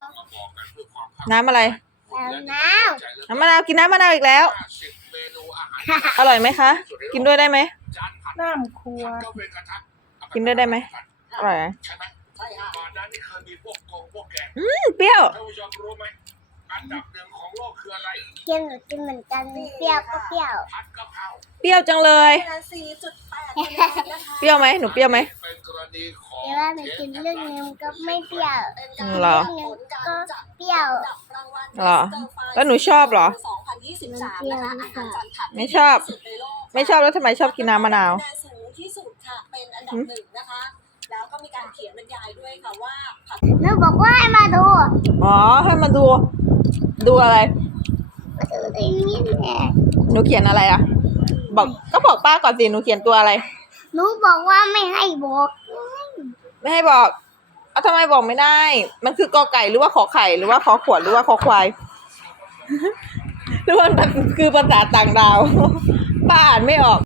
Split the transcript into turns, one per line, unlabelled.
น้ำอะไร
น้
น้ำมะนาวกินน้ำมะนาวอีกแล้ว อร่อยไหมคะ กินด้วยได้ไหม
น้ำครัว
กินด้วยได้ไหมอร่อยไหมเปรี้ยว
เค็มหรือกินเหมือนกันเปรี้ยวก็เปรี้ยว
เปรี้ยวจังเลย เปรี้ยวไหมหนูเปรี้ยวไหม
แต่ว่าหนูกินเรื่องนึงก็ไม่เปรี้ยว
เหรอ
เรื่องนึงก็เปรี้ยว
เหรอแล้วหนูชอบเหรอ
มันเปรี้ยวนี่ค่ะ
ไม่ชอบ ไม่ชอบแล้วทำไมชอบกินน้ำมะนาว
สูงที่สุดค่ะเป็นอันดับหนึ่งนะคะ แล้วก็มีการเขียนบรรยายด้วยค่ะว่าผัก
หนูบอกว่าให้มาดู
อ๋อให้มาดู ดูอะไร
มาดูตรงนี้แหละ
หนูเขียนอะไรอ่ะ บอกก็บอกป้าก่อนสิหนูเขียนตัวอะไร
หนูบอกว่าไม่ให้บอก
ไม่ให้บอกเอาทำไมบอกไม่ได้ มันคือกอไก่หรือว่าขอไข่หรือว่าขอขวดหรือว่าขอควาย หรือว่ามันคือภาษาต่างดาว ป้าอ่านไม่ออก